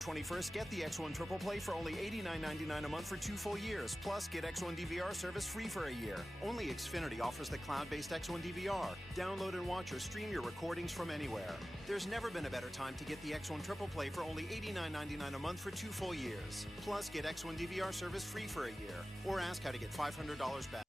21st, get the X1 Triple Play for only $89.99 a month for 2 full years. Plus, get X1 DVR service free for a year. Only Xfinity offers the cloud-based X1 DVR. Download and watch or stream your recordings from anywhere. There's never been a better time to get the X1 Triple Play for only $89.99 a month for 2 full years. Plus, get X1 DVR service free for a year. Or ask how to get $500 back.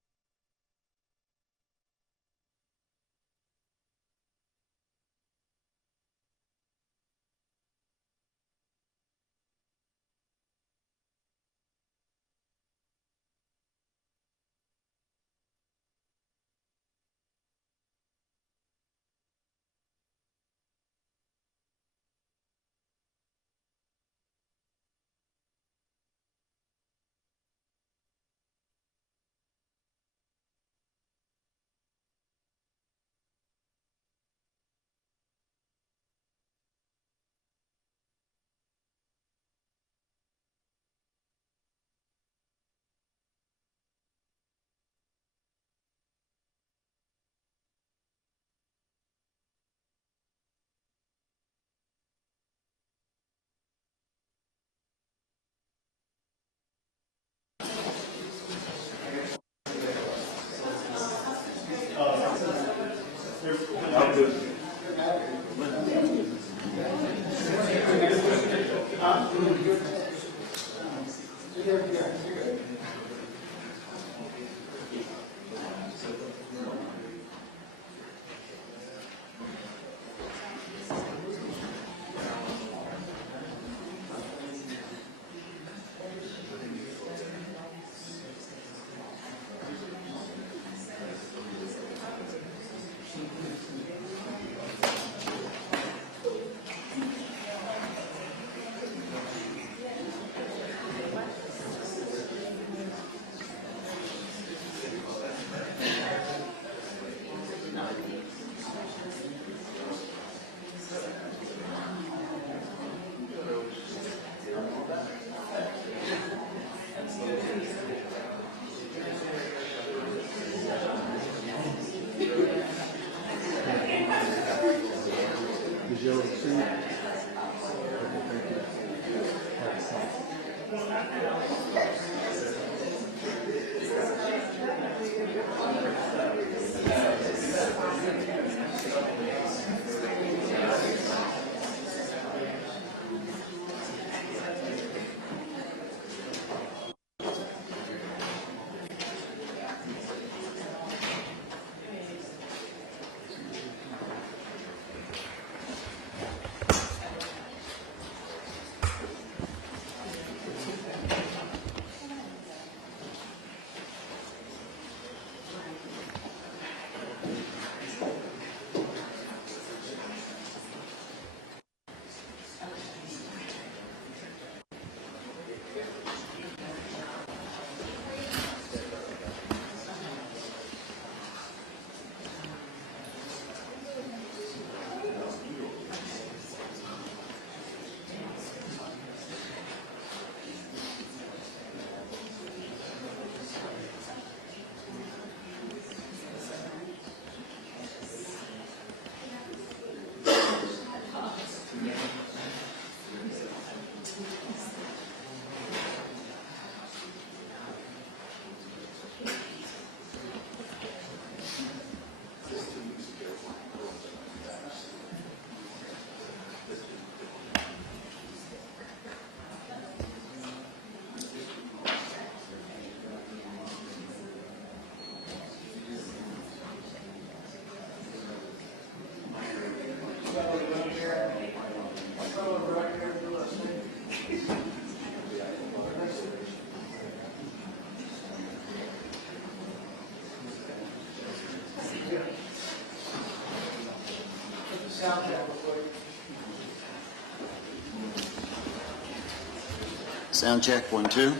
Sound check, 1, 2.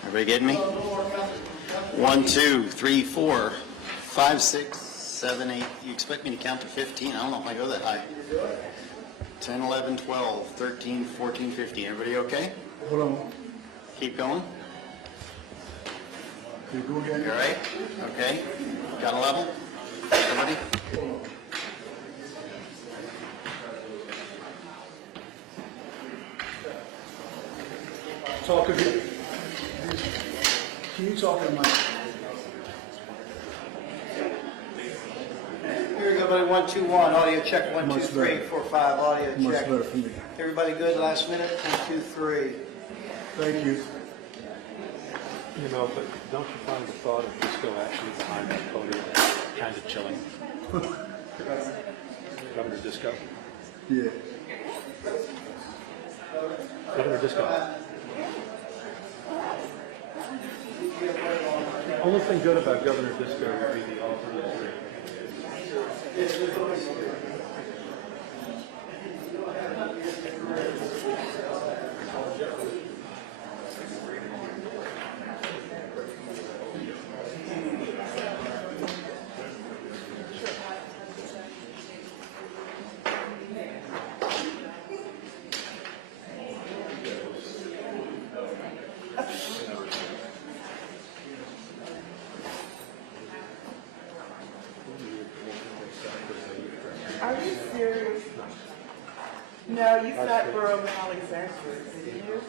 Everybody getting me? 1, 2, 3, 4, 5, 6, 7, 8. You expect me to count to 15? I don't know if I go that high. 10, 11, 12, 13, 14, 15. Everybody okay? Hold on. Keep going. Can you go again? You all right? Okay. Got a level? Everybody? Talk again. Can you talk in the mic? Here we go, buddy. 1, 2, 1. Audio check. 1, 2, Much 3, better. 4, 5. Audio Much check. better for me. Everybody good? Last minute. 1, 2, 3. Thank you. You know, but don't you find the thought of disco actually behind that podium kind of chilling? Governor Disco? Yeah. Governor Disco. The only thing good about Governor Disco would be the alternate stream. Are you serious? No, you thought Borough Valley's answers, didn't you?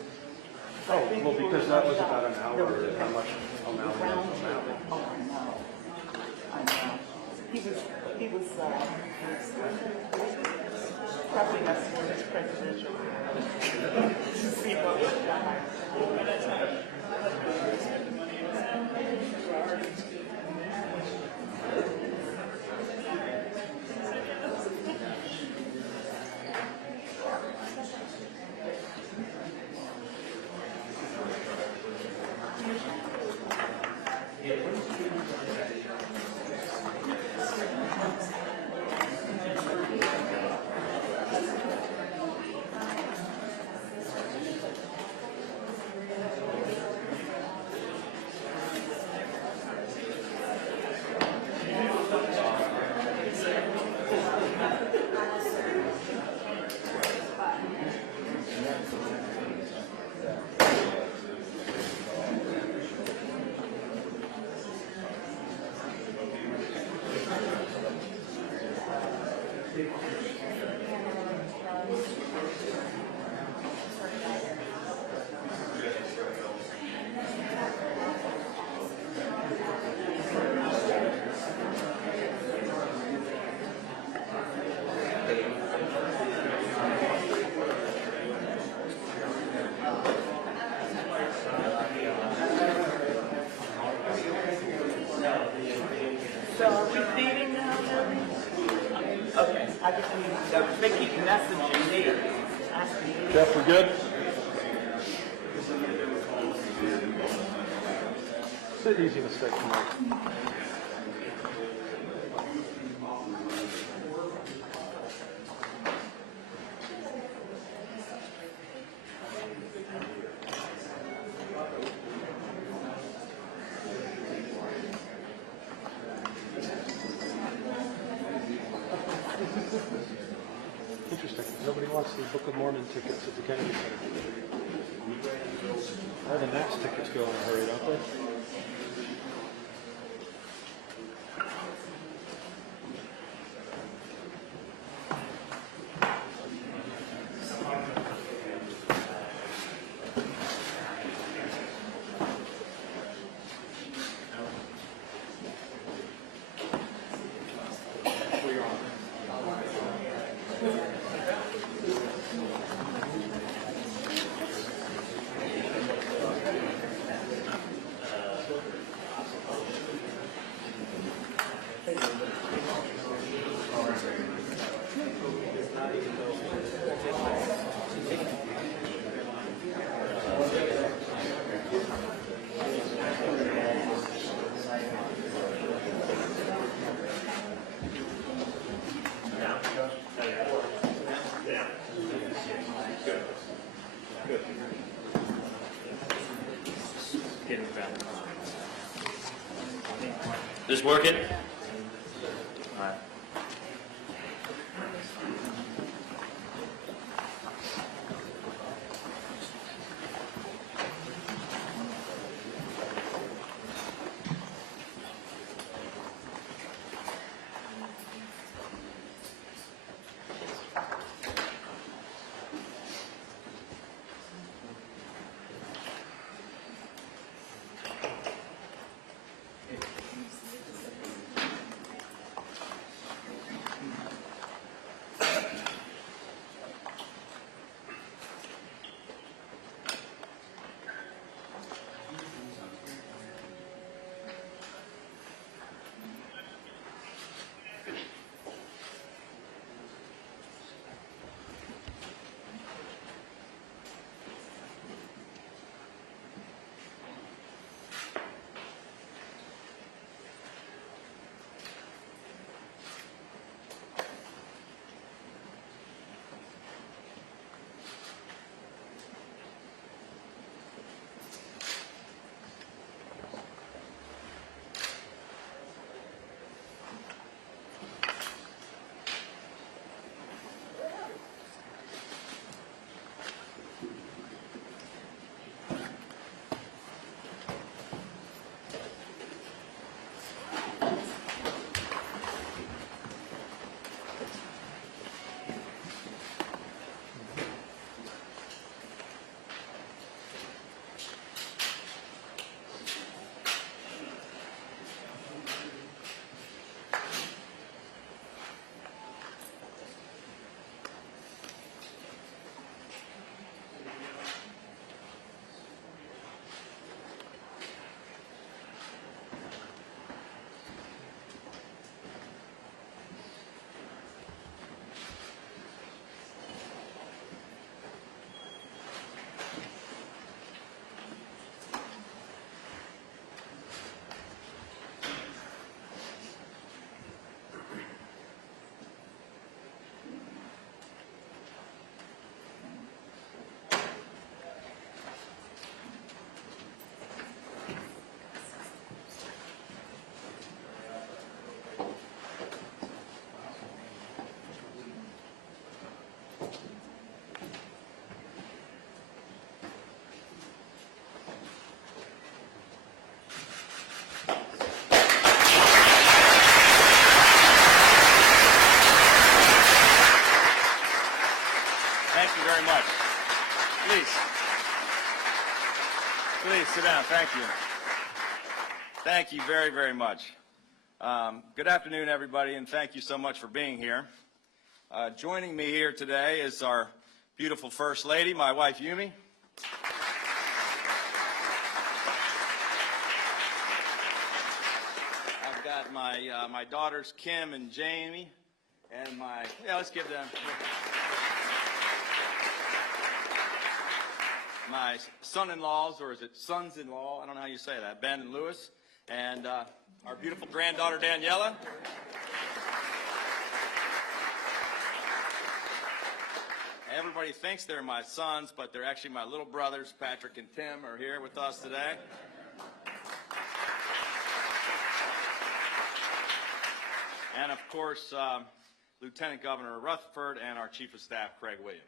Oh, well, because that was about an hour, how much O'Malley Round was O'Malley. Oh, I know. He was probably messing with his presidential to see what was done. So are we leaving now, Debbie? Okay, I just need to, they keep messaging me, asking me. Jeff, we're good? It's an easy mistake to make. Interesting. Nobody wants the Book of Mormon tickets at the Kennedy Center. All the Nats tickets go in a hurry, don't they? This working? All right. Please sit down. Thank you. Thank you very, very much. Good afternoon, everybody, and thank you so much for being here. Joining me here today is our beautiful First Lady, my wife, Yumi. I've got my daughters, Kim and Jamie, and let's give them. My son-in-laws, or is it sons-in-law? I don't know how you say that. Ben and Lewis, and our beautiful granddaughter, Daniela. Everybody thinks they're my sons, but they're actually my little brothers. Patrick and Tim are here with us today. And, of course, Lieutenant Governor Rutherford and our Chief of Staff, Craig Williams.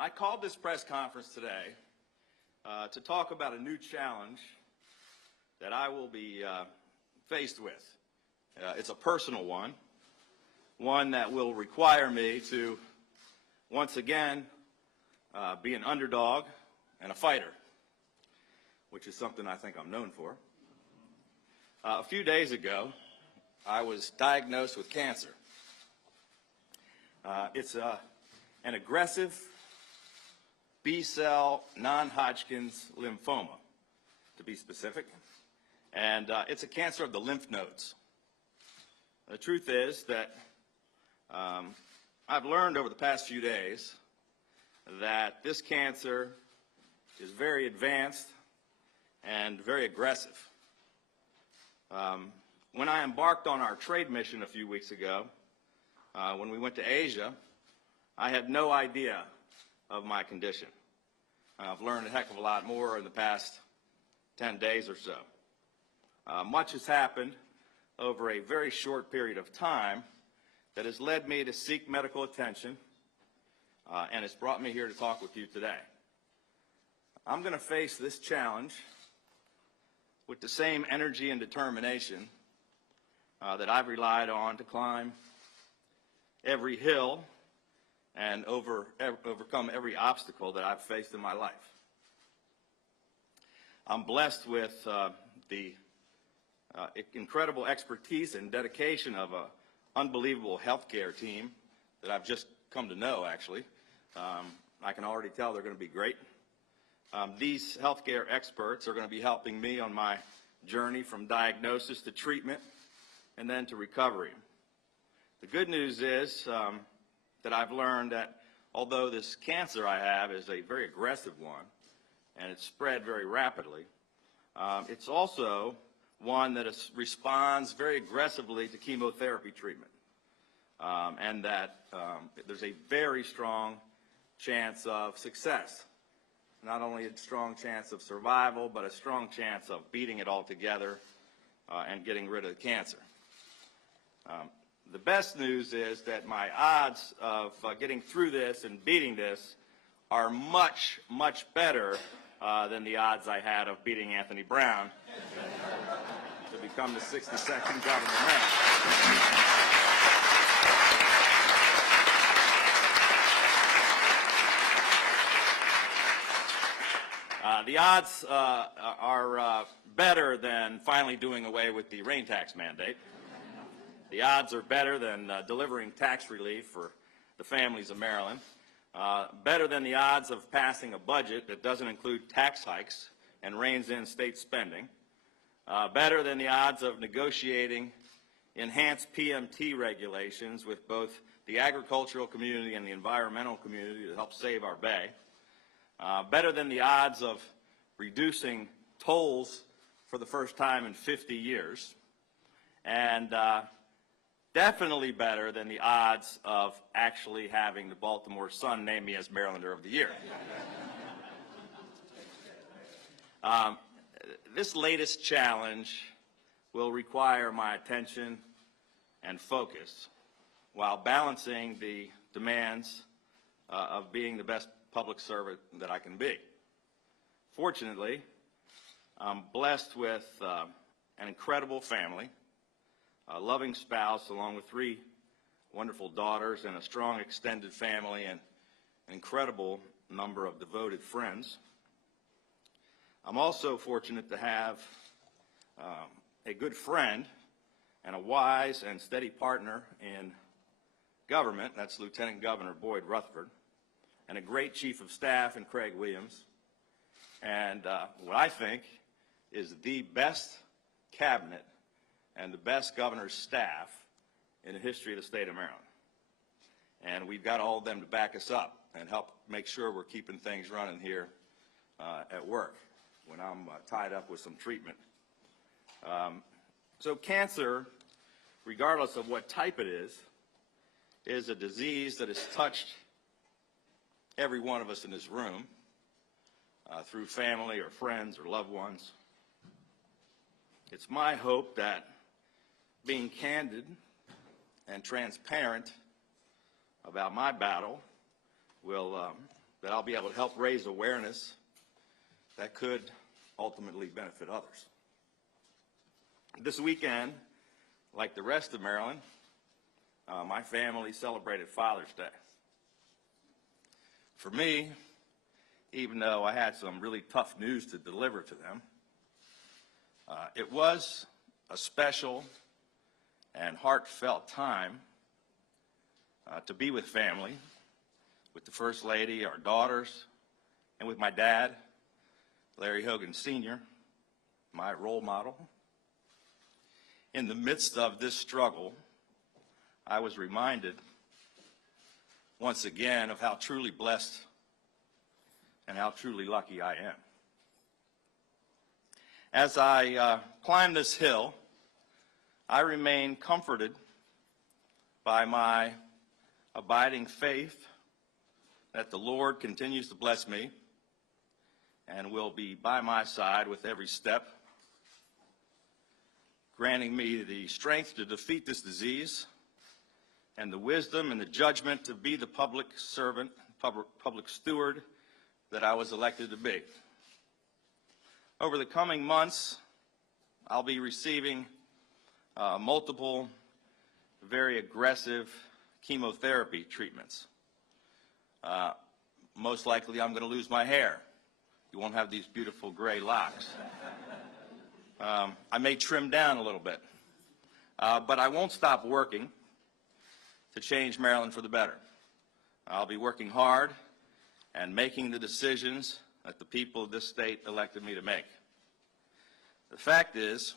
I called this press conference today to talk about a new challenge that I will be faced with. It's a personal one that will require me to, once again, be an underdog and a fighter, which is something I think I'm known for. A few days ago, I was diagnosed with cancer. It's an aggressive B-cell non-Hodgkin's lymphoma, to be specific, and it's a cancer of the lymph nodes. The truth is that I've learned over the past few days that this cancer is very advanced and very aggressive. When I embarked on our trade mission a few weeks ago, when we went to Asia, I had no idea of my condition. I've learned a heck of a lot more in the past 10 days or so. Much has happened over a very short period of time that has led me to seek medical attention, and it's brought me here to talk with you today. I'm going to face this challenge with the same energy and determination that I've relied on to climb every hill and overcome every obstacle that I've faced in my life. I'm blessed with the incredible expertise and dedication of an unbelievable healthcare team that I've just come to know, actually. I can already tell they're going to be great. These healthcare experts are going to be helping me on my journey from diagnosis to treatment and then to recovery. The good news is that I've learned that although this cancer I have is a very aggressive one and it's spread very rapidly, it's also one that responds very aggressively to chemotherapy treatment, and that there's a very strong chance of success. Not only a strong chance of survival, but a strong chance of beating it all together and getting rid of the cancer. The best news is that my odds of getting through this and beating this are much, much better than the odds I had of beating Anthony Brown to become the 62nd governor. The odds are better than finally doing away with the rain tax mandate. The odds are better than delivering tax relief for the families of Maryland. Better than the odds of passing a budget that doesn't include tax hikes and reins in state spending. Better than the odds of negotiating enhanced PMT regulations with both the agricultural community and the environmental community to help save our bay. Better than the odds of reducing tolls for the first time in 50 years. And definitely better than the odds of actually having the Baltimore Sun name me as Marylander of the Year. This latest challenge will require my attention and focus while balancing the demands of being the best public servant that I can be. Fortunately, I'm blessed with an incredible family, a loving spouse, along with 3 wonderful daughters and a strong extended family. And an incredible number of devoted friends. I'm also fortunate to have a good friend and a wise and steady partner in government, that's Lieutenant Governor Boyd Rutherford, and a great Chief of Staff in Craig Williams, and what I think is the best cabinet and the best governor's staff in the history of the state of Maryland. And we've got all of them to back us up and help make sure we're keeping things running here at work when I'm tied up with some treatment. So cancer, regardless of what type it is a disease that has touched every one of us in this room through family or friends or loved ones. It's my hope that being candid and transparent about my battle that I'll be able to help raise awareness that could ultimately benefit others. This weekend, like the rest of Maryland, my family celebrated Father's Day. For me, even though I had some really tough news to deliver to them, it was a special and heartfelt time to be with family, with the First Lady, our daughters, and with my dad, Larry Hogan Sr., my role model. In the midst of this struggle, I was reminded once again of how truly blessed and how truly lucky I am. As I climb this hill, I remain comforted by my abiding faith that the Lord continues to bless me and will be by my side with every step, granting me the strength to defeat this disease and the wisdom and the judgment to be the public servant, public steward that I was elected to be. Over the coming months, I'll be receiving multiple very aggressive chemotherapy treatments. Most likely I'm going to lose my hair. You won't have these beautiful gray locks. I may trim down a little bit, but I won't stop working to change Maryland for the better. I'll be working hard and making the decisions that the people of this state elected me to make. The fact is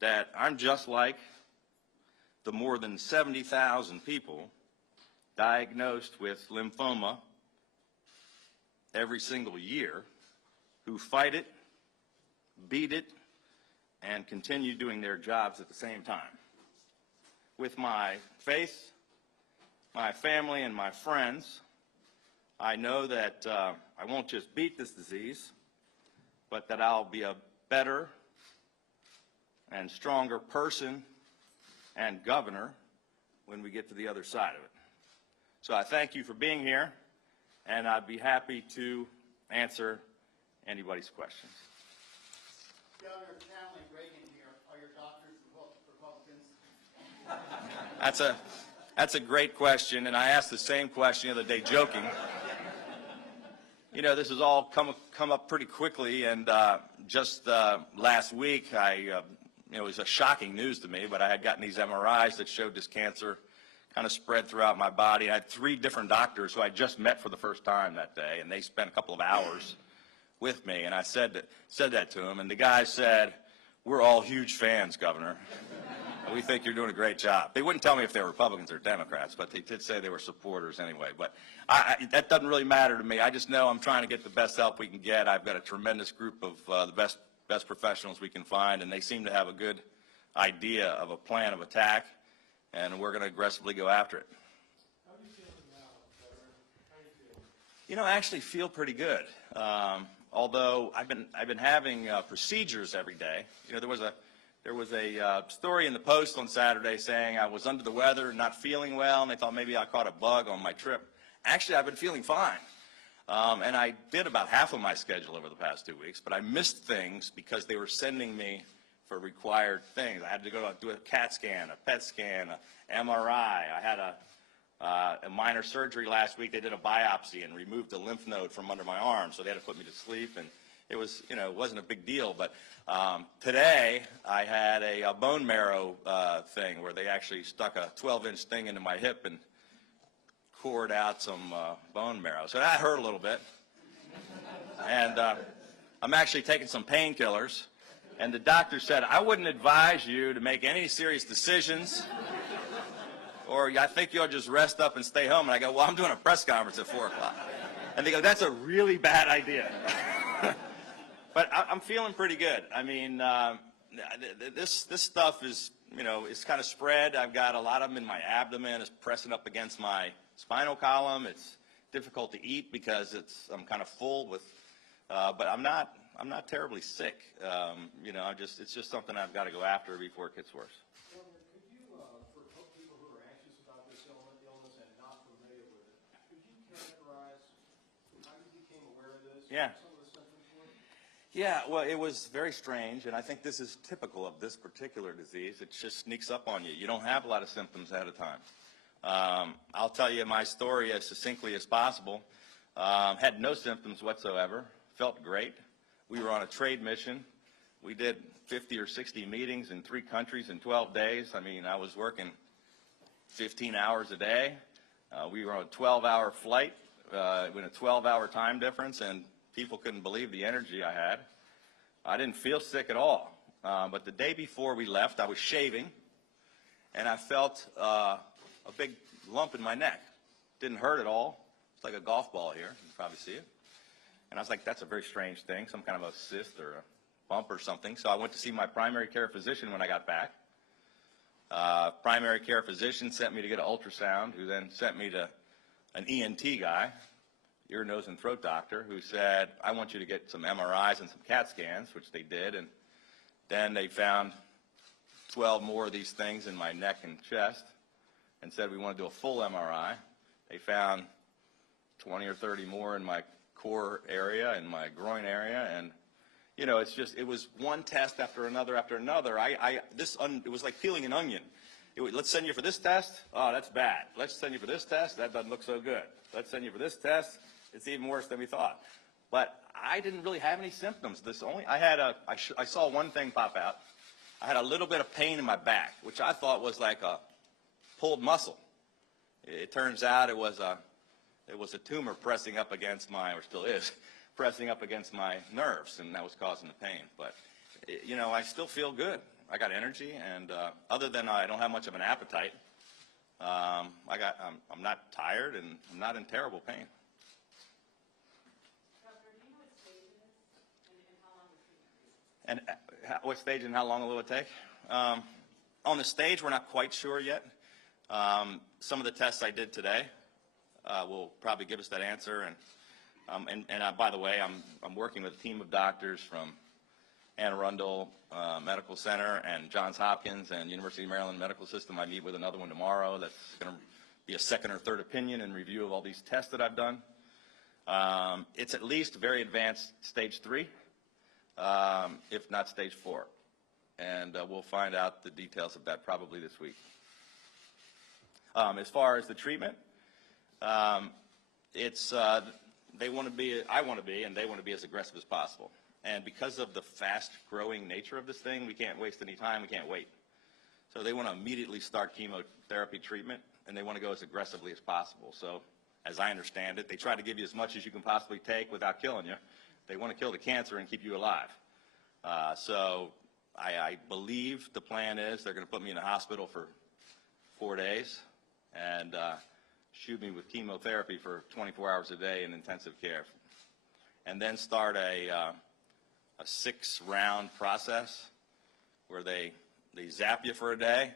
that I'm just like the more than 70,000 people diagnosed with lymphoma every single year who fight it, beat it, and continue doing their jobs at the same time. With my faith, my family, and my friends, I know that I won't just beat this disease, but that I'll be a better and stronger person and governor when we get to the other side of it. So I thank you for being here, and I'd be happy to answer anybody's questions. Governor, channeling Reagan here, are your doctors Republicans? That's a great question, and I asked the same question the other day, joking. You know, this has all come up pretty quickly, and just last week, it was a shocking news to me, but I had gotten these MRIs that showed this cancer kind of spread throughout my body. I had 3 different doctors who I just met for the first time that day, and they spent a couple of hours with me, and I said that to them, and the guy said, "We're all huge fans, Governor. We think you're doing a great job." They wouldn't tell me if they were Republicans or Democrats, but they did say they were supporters anyway. But that doesn't really matter to me. I just know I'm trying to get the best help we can get. I've got a tremendous group of the best professionals we can find, and they seem to have a good idea of a plan of attack, and we're going to aggressively go after it. How are you feeling now, Governor? How are you feeling? You know, I actually feel pretty good. Although I've been having procedures every day. You know, there was a story in the Post on Saturday saying I was under the weather, not feeling well, and they thought maybe I caught a bug on my trip. Actually, I've been feeling fine. And I did about half of my schedule over the past 2 weeks, but I missed things because they were sending me for required things. I had to go do a CAT scan, a PET scan, an MRI. I had A minor surgery last week. They did a biopsy and removed the lymph node from under my arm, so they had to put me to sleep, and it was, you know, it wasn't a big deal. But today I had a bone marrow thing where they actually stuck a 12-inch thing into my hip and cored out some bone marrow. So that hurt a little bit. And I'm actually taking some painkillers. And the doctor said, I wouldn't advise you to make any serious decisions, or I think you'll just rest up and stay home. And I go, well, I'm doing a press conference at 4 o'clock. And they go, that's a really bad idea. But I'm feeling pretty good. I mean, this stuff is, you know, it's kind of spread. I've got a lot of them in my abdomen. It's pressing up against my spinal column. It's difficult to eat because I'm kind of full with, but I'm not terribly sick. You know, it's just something I've got to go after before it gets worse. Governor, could you, for people who are anxious about this illness and not familiar with it, could you characterize how you became aware of this? Yeah. Some of the symptoms were? Yeah, well, it was very strange, and I think this is typical of this particular disease. It just sneaks up on you. You don't have a lot of symptoms ahead of time. I'll tell you my story as succinctly as possible. Had no symptoms whatsoever. Felt great. We were on a trade mission. We did 50 or 60 meetings in 3 countries in 12 days. I mean, I was working 15 hours a day. We were on a 12-hour flight with a 12-hour time difference, and people couldn't believe the energy I had. I didn't feel sick at all. But the day before we left, I was shaving, and I felt a big lump in my neck. Didn't hurt at all. It's like a golf ball here. You can probably see it. And I was like, that's a very strange thing, some kind of a cyst or a bump or something. So I went to see my primary care physician when I got back. Primary care physician sent me to get an ultrasound, who then sent me to an ENT guy, ear, nose, and throat doctor, who said, I want you to get some MRIs and some CAT scans, which they did. And then they found 12 more of these things in my neck and chest and said, we want to do a full MRI. They found 20 or 30 more in my core area and my groin area, and you know, it was one test after another after another. It was like peeling an onion. Let's send you for this test. Oh, that's bad. Let's send you for this test. That doesn't look so good. Let's send you for this test. It's even worse than we thought. But I didn't really have any symptoms. I saw one thing pop out. I had a little bit of pain in my back, which I thought was like a pulled muscle. It turns out it was a tumor pressing up against or still is, pressing up against my nerves, and that was causing the pain. But, you know, I still feel good. I got energy, and other than I don't have much of an appetite, I'm not tired, and I'm not in terrible pain. And what stage and how long will it take? On the stage, we're not quite sure yet. Some of the tests I did today will probably give us that answer. And by the way, I'm working with a team of doctors from Anne Arundel Medical Center and Johns Hopkins and University of Maryland Medical System. I meet with another one tomorrow. That's going to be a second or third opinion and review of all these tests that I've done. It's at least very advanced stage 3, if not stage 4. And we'll find out the details of that probably this week. As far as the treatment, I want to be, and they want to be as aggressive as possible. And because of the fast-growing nature of this thing, we can't waste any time. We can't wait. So they want to immediately start chemotherapy treatment, and they want to go as aggressively as possible. So as I understand it, they try to give you as much as you can possibly take without killing you. They want to kill the cancer and keep you alive. So I believe the plan is they're going to put me in the hospital for 4 days and shoot me with chemotherapy for 24 hours a day in intensive care, and then start a 6-round process where they zap you for a day,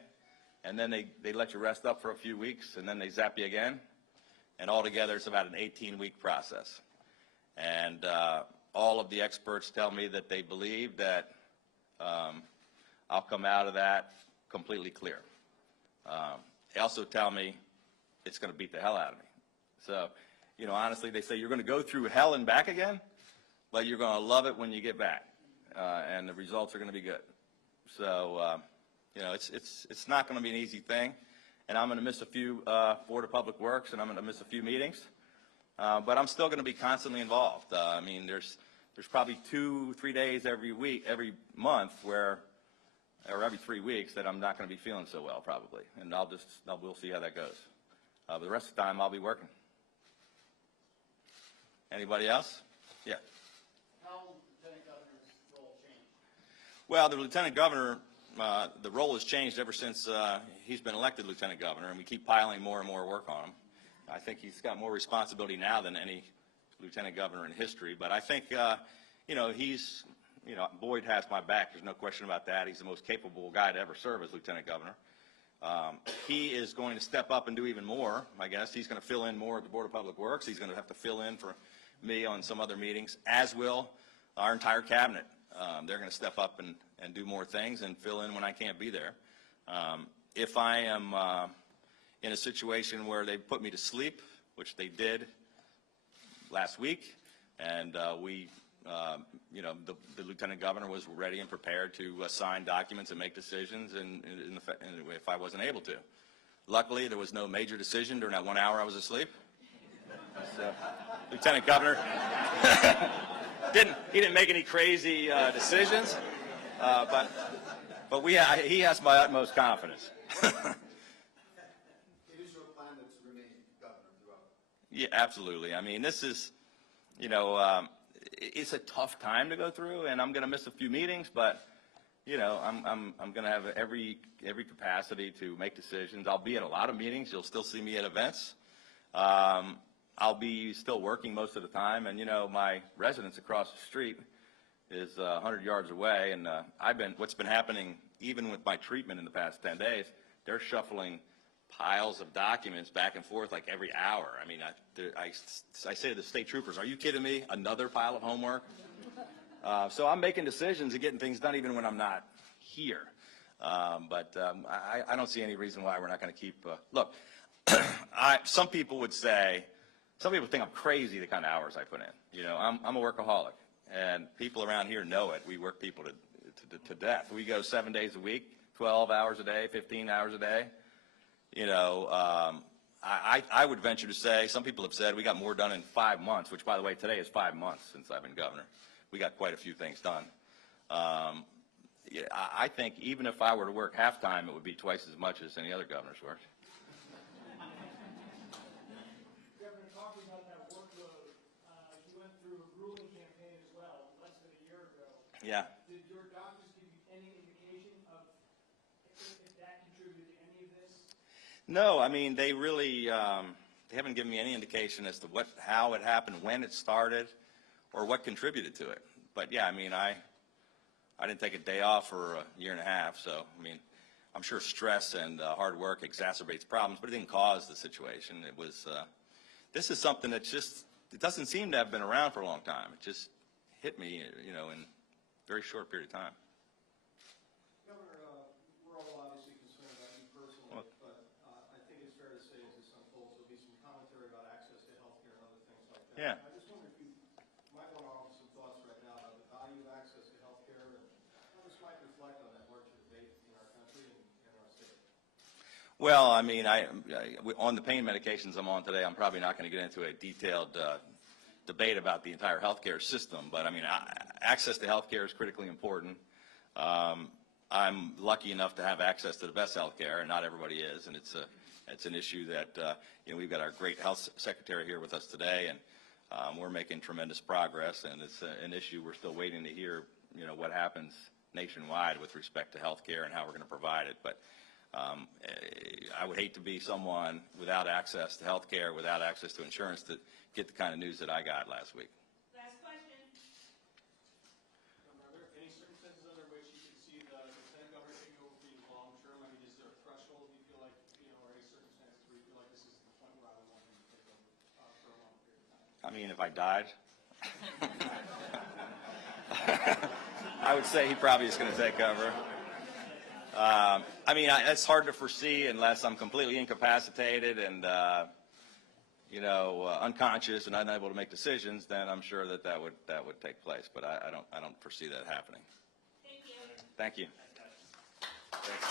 and then they let you rest up for a few weeks, and then they zap you again, and altogether it's about an 18-week process. And all of the experts tell me that they believe that I'll come out of that completely clear. They also tell me it's going to beat the hell out of me. So, you know, honestly, they say you're going to go through hell and back again, but you're going to love it when you get back, and the results are going to be good. So, you know, it's not going to be an easy thing, and I'm going to miss a few Board of Public Works, and I'm going to miss a few meetings. But I'm still going to be constantly involved. I mean, there's probably 2-3 days every week, every month or every 3 weeks that I'm not going to be feeling so well, probably, and we'll see how that goes. But the rest of the time, I'll be working. Anybody else? Yeah. How will the Lieutenant Governor's role change? Well, the Lieutenant Governor, the role has changed ever since he's been elected Lieutenant Governor, and we keep piling more and more work on him. I think he's got more responsibility now than any Lieutenant Governor in history, but I think, Boyd has my back. There's no question about that. He's the most capable guy to ever serve as Lieutenant Governor. He is going to step up and do even more, I guess. He's going to fill in more at the Board of Public Works. He's going to have to fill in for me on some other meetings, as will our entire cabinet. They're going to step up and do more things and fill in when I can't be there. If I am in a situation where they put me to sleep, which they did last week, and the Lieutenant Governor was ready and prepared to sign documents and make decisions and if I wasn't able to. Luckily, there was no major decision during that 1 hour I was asleep. So, Lieutenant Governor he didn't make any crazy decisions, but he has my utmost confidence. It is your plan to remain governor throughout? Yeah, absolutely. I mean, this is, it's a tough time to go through, and I'm going to miss a few meetings, but I'm going to have every capacity to make decisions. I'll be at a lot of meetings. You'll still see me at events. I'll be still working most of the time, and my residence across the street is 100 yards away, and what's been happening even with my treatment in the past 10 days, they're shuffling piles of documents back and forth like every hour. I mean, I say to the state troopers, are you kidding me? Another pile of homework? So I'm making decisions and getting things done even when I'm not here. But I don't see any reason why we're not going to keep, look, some people think I'm crazy the kind of hours I put in. I'm a workaholic, and people around here know it. We work people to death. We go 7 days a week, 12 hours a day, 15 hours a day. I would venture to say, some people have said we got more done in 5 months, which, by the way, today is 5 months since I've been governor. We got quite a few things done. I think even if I were to work half-time, it would be twice as much as any other governor's work. Governor, talking about that workload, you went through a grueling campaign as well, less than a year ago. Yeah. Did your doctors give you any indication of if that contributed to any of this? No, I mean, they really they haven't given me any indication as to how it happened, when it started, or what contributed to it. But yeah, I mean, I didn't take a day off for a year and a half, so I mean, I'm sure stress and hard work exacerbates problems, but it didn't cause the situation. It was this is something that it doesn't seem to have been around for a long time. It just hit me, in a very short period of time. Governor, we're all obviously concerned about you personally, but I think it's fair to say as this unfolds, there'll be some commentary about access to health care and other things like that. Yeah. I just wonder if you might want to offer some thoughts right now about the value of access to health care and how this might reflect on that larger debate in our country and our state. Well, I mean, on the pain medications I'm on today, I'm probably not going to get into a detailed debate about the entire healthcare system, but I mean, access to healthcare is critically important. I'm lucky enough to have access to the best healthcare, and not everybody is, and it's an issue that we've got our great health secretary here with us today, and we're making tremendous progress, and it's an issue we're still waiting to hear, what happens nationwide with respect to healthcare and how we're going to provide it. But I would hate to be someone without access to health care, without access to insurance, to get the kind of news that I got last week. Last question. Are there any circumstances under which you could see the Lieutenant Governor taking over for you long term? I mean, is there a threshold you feel like, or any circumstances where you feel like this is the point where I would want him to take over for a long period of time? I mean, if I died, I would say he probably is going to take over. I mean, it's hard to foresee unless I'm completely incapacitated and, unconscious and unable to make decisions. Then I'm sure that would take place. But I don't foresee that happening. Thank you. Thank you. Thanks,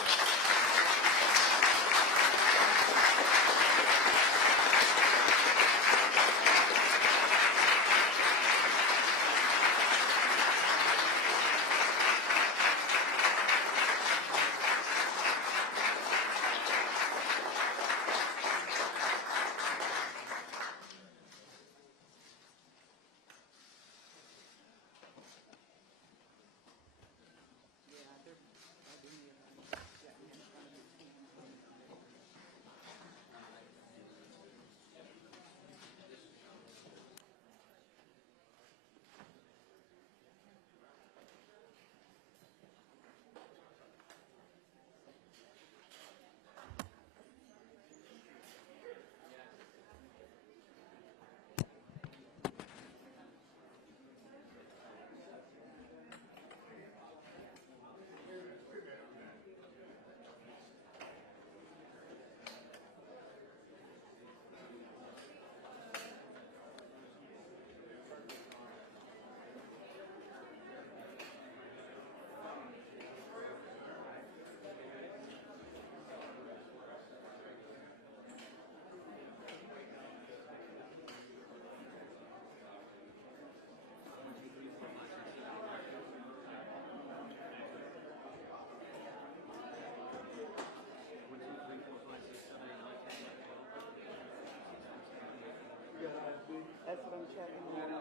That's what I'm checking.